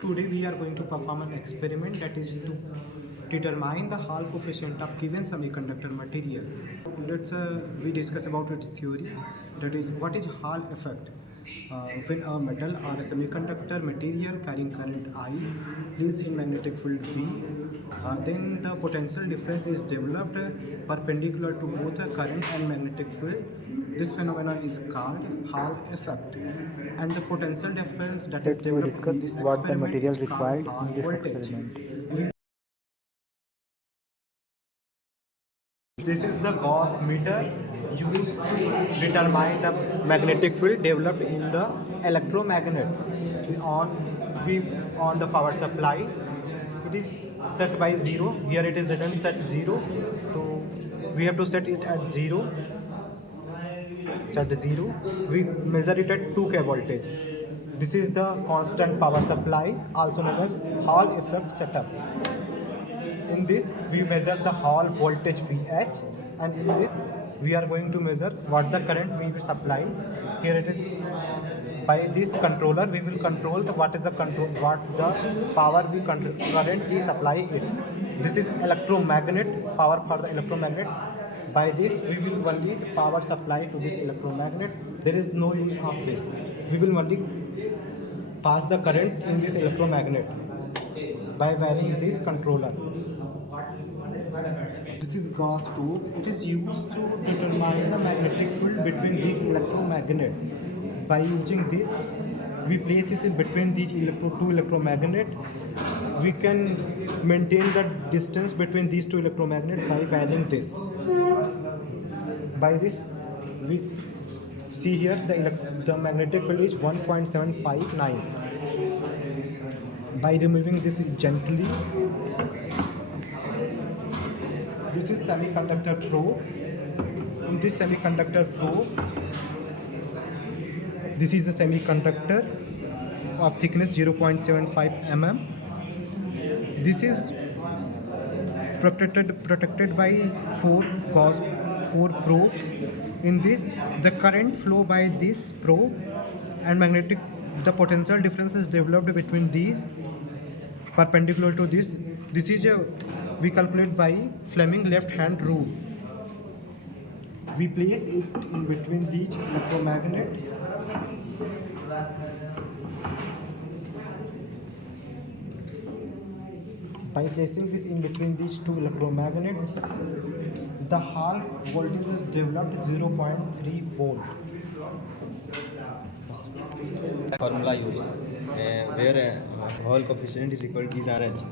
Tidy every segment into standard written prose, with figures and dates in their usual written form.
Today we are going to perform an experiment that is to determine the Hall coefficient of given semiconductor material. Let's we discuss about its theory. That is, what is Hall effect? When a metal or a semiconductor material carrying current I placed in magnetic field B, then the potential difference is developed perpendicular to both the current and magnetic field. This phenomenon is called Hall effect, and the potential difference that is Let's we developed in discuss this what the experiment material is called required Hall in this voltage. experiment. This is the Gauss meter used to determine the magnetic field developed in the electromagnet. On on the power supply, it is set by 0. Here it is written set 0. So we have to set it at 0. Set 0. We measure it at 2K voltage. This is the constant power supply, also known as Hall effect setup. In this, we measure the Hall voltage VH, and in this, we are going to measure what the current we will supply. Here it is. By this controller, we will control what the power current we supply it. This is electromagnet power for the electromagnet. By this, we will only power supply to this electromagnet. There is no use of this. We will only pass the current in this electromagnet by varying this controller. This is Gauss tube. It is used to determine the magnetic field between these electromagnet. By using this, we place this in between these two electromagnet. We can maintain the distance between these two electromagnets by varying this. By this, we see here the magnetic field is 1.759. By removing this gently, this is semiconductor probe. In this semiconductor probe, this is a semiconductor of thickness 0.75 mm. This is protected by four probes. In this, the current flow by this probe and the potential difference is developed between these perpendicular to this. This is we calculate by Fleming left hand rule. We place it in between these electromagnet. By placing this in between these two electromagnet, the Hall voltage is developed 0.3 volt. Formula used where Hall coefficient is equal to RH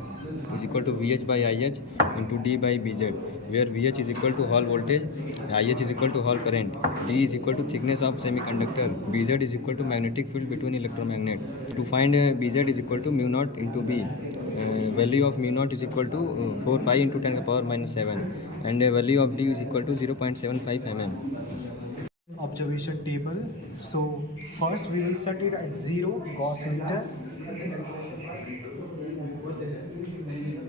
is equal to VH by IH into D by BZ, where VH is equal to Hall voltage, IH is equal to Hall current, D is equal to thickness of semiconductor, BZ is equal to magnetic field between electromagnet. To find BZ is equal to mu naught into B. Value of mu naught is equal to 4 pi into 10 to the power minus 7, and value of D is equal to 0.75 mm. Observation table. So first we will set it at 0 Gauss meter.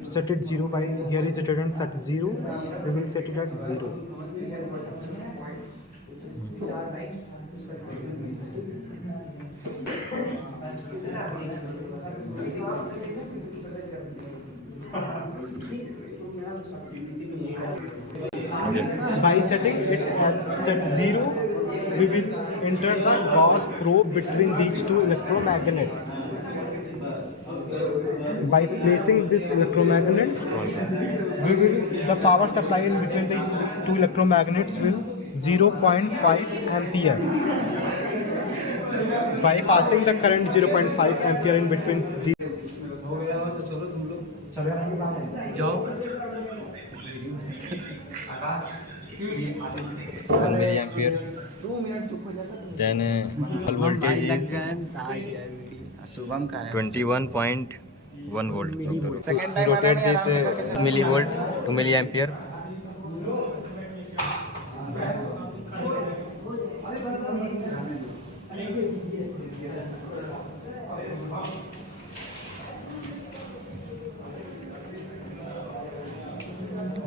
Set it 0 by here is written set 0. We will set it at 0. By setting it at set 0, we will enter the Gauss probe between these two electromagnets. By placing this electromagnet, the power supply in between these two electromagnets will 0.5 ampere. By passing the current 0.5 ampere in between these. 1 milliampere. Then Hall voltage is 21.1 volt. Rotate this millivolt to milliampere.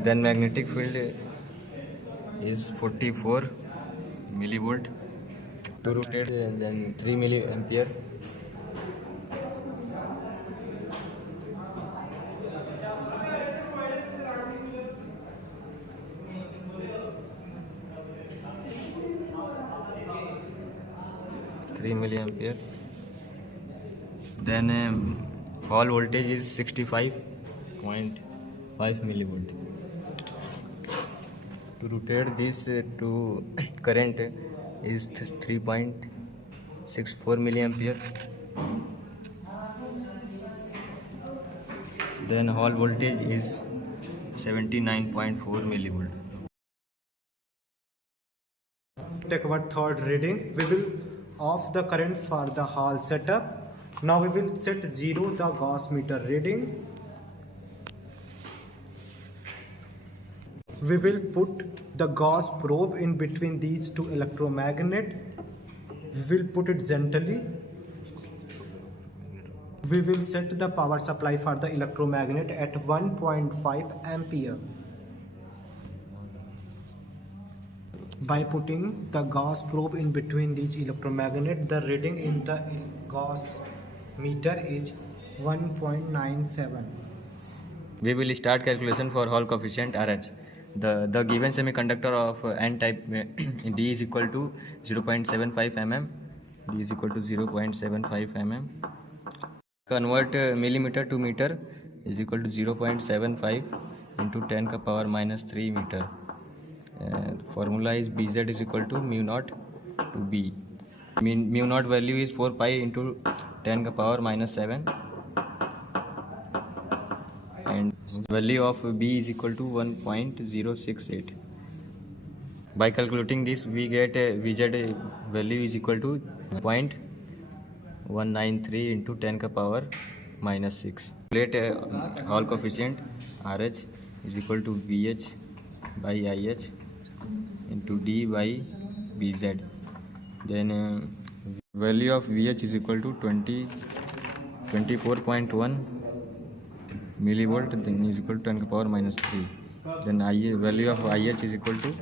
Then magnetic field is 44 millivolt. To rotate, then 3 milliampere. 3 milliampere. Then Hall voltage is 65.5 millivolt. To rotate this to current is 3.64 milliampere. Then Hall voltage is 79.4 millivolt. Take our third reading. We will off the current for the Hall setup. Now we will set 0 the Gauss meter reading. We will put the Gauss probe in between these two electromagnet. We will put it gently. We will set the power supply for the electromagnet at 1.5 ampere. By putting the Gauss probe in between these electromagnet, the reading in the Gauss meter is 1.97. We will start calculation for Hall coefficient RH. The given semiconductor of N type D is equal to 0.75 mm. D is equal to 0.75 mm. Convert millimeter to meter is equal to 0.75 into 10 ka power minus 3 meter. Formula is Bz is equal to mu naught to B. Mu naught value is 4 pi into 10 ka power minus 7. And value of B is equal to 1.068. By calculating this, we get Vz value is equal to 0.193 into 10 ka power minus 6. Calculate Hall coefficient RH is equal to VH by IH into D by Bz. Then value of VH is equal to 24.1 millivolt, then is equal to 10 to the power minus 3. Then value of IH is equal to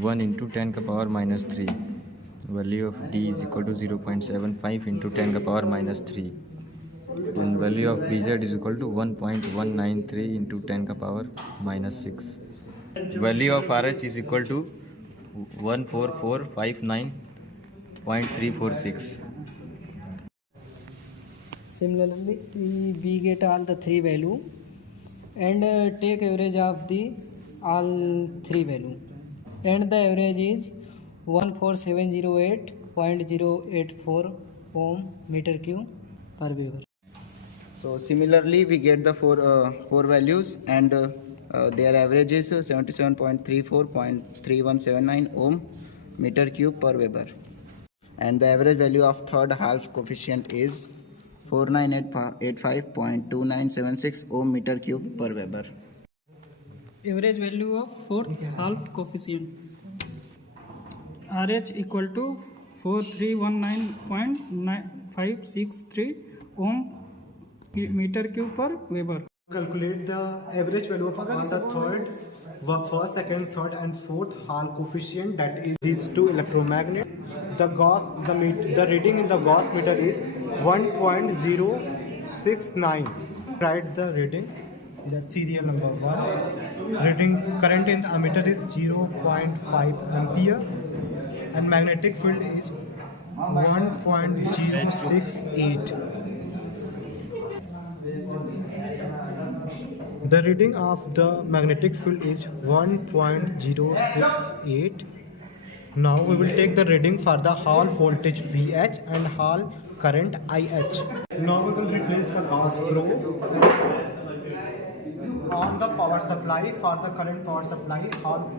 1 into 10 to the power minus 3. Value of D is equal to 0.75 into 10 to the power minus 3. Then value of Bz is equal to 1.193 into 10 to the power minus 6. Value of RH is equal to 14459.346. Similarly, we get all the three value and take average of the all three value, and the average is 14708.084 ohm meter cube per Weber. So similarly, we get the four values, and their average is 77.34.3179 ohm meter cube per Weber, and the average value of third half coefficient is 4985.2976 ohm meter cube per Weber. Average value of fourth half coefficient RH equal to 4319.563 ohm meter cube per Weber. Calculate the average value of all the first, second, third, and fourth Hall coefficient, that is these two electromagnet. The reading in the Gauss meter is 1.069. Write the reading. That serial number 1. Reading current in the ammeter is 0.5 ampere, and magnetic field is 1.068. The reading of the magnetic field is 1.068. Now we will take the reading for the Hall voltage VH and Hall current IH. Now we will replace the Gauss probe on the power supply for the current power supply Hall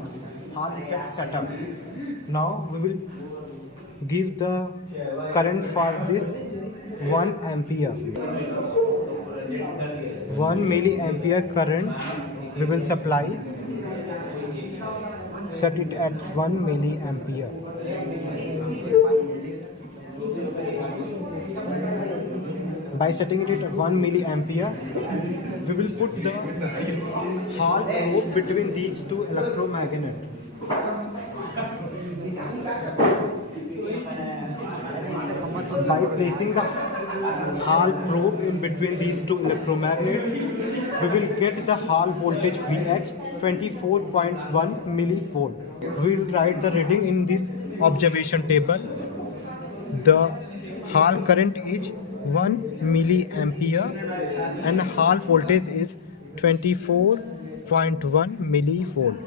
effect setup. Now we will give the current for this 1 ampere. 1 milliampere current we will supply. Set it at 1 milliampere. By setting it at 1 milliampere, we will put the Hall probe between these two electromagnet. By placing the Hall probe in between these two electromagnet, we will get the Hall voltage VH 24.1 millivolt. We will write the reading in this observation table. The Hall current is 1 milliampere and Hall voltage is 24.1 millivolt.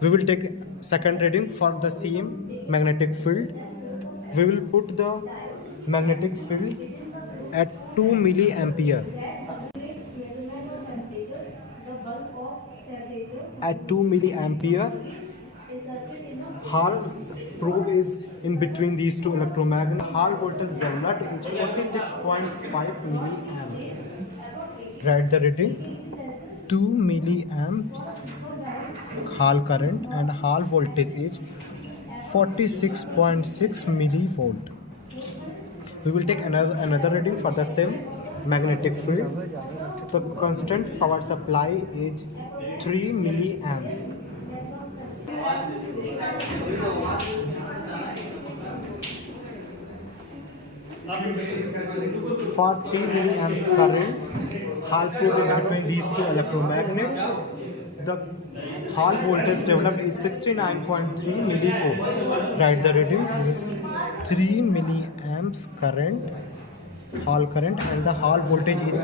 We will take second reading for the same magnetic field. We will put the magnetic field at 2 milliampere. At 2 milliampere, Hall probe is in between these two electromagnets. Hall voltage developed is 46.5 milliamps. Write the reading. 2 milliamps Hall current and Hall voltage is 46.6 millivolt. We will take another reading for the same magnetic field. The constant power supply is 3 milliamp. For 3 milliamps current, Hall probe is between these two electromagnets. The Hall voltage developed is 69.3 millivolt. Write the reading. This is 3 milliamps current, Hall current, and the Hall voltage is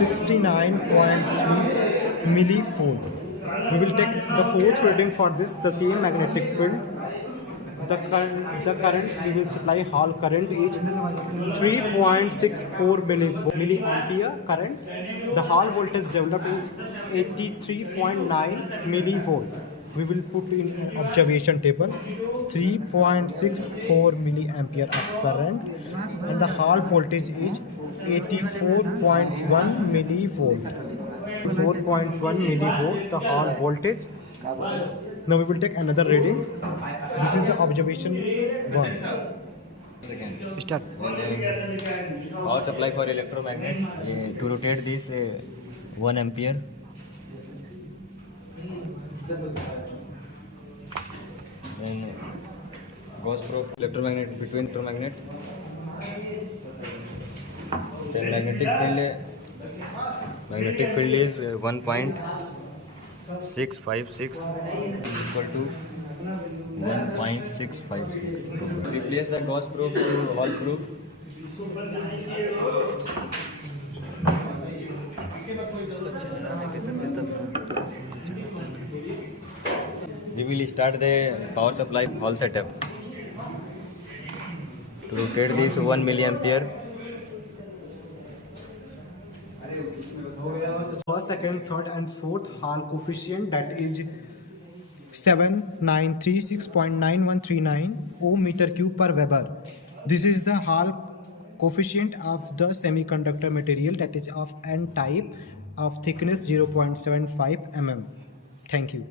69.3 millivolt. We will take the fourth reading for this, the same magnetic field. The current we will supply Hall current is 3.64 milliampere current. The Hall voltage developed is 83.9 millivolt. We will put in observation table 3.64 milliampere of current and the Hall voltage is 84.1 millivolt. 4.1 millivolt the Hall voltage. Now we will take another reading. This is the observation 1. Second. Start. Power supply for electromagnet. To rotate this 1 ampere. Then Gauss probe electromagnet between electromagnet. Then magnetic field is 1.656 equal to 1.656. Replace the Gauss probe to Hall probe. We will start the power supply Hall setup. To rotate this 1 milliampere. First, second, third and fourth Hall coefficient, that is 7936.9139 ohm meter cube per Weber. This is the Hall coefficient of the semiconductor material, that is of N type, of thickness 0.75 mm. Thank you.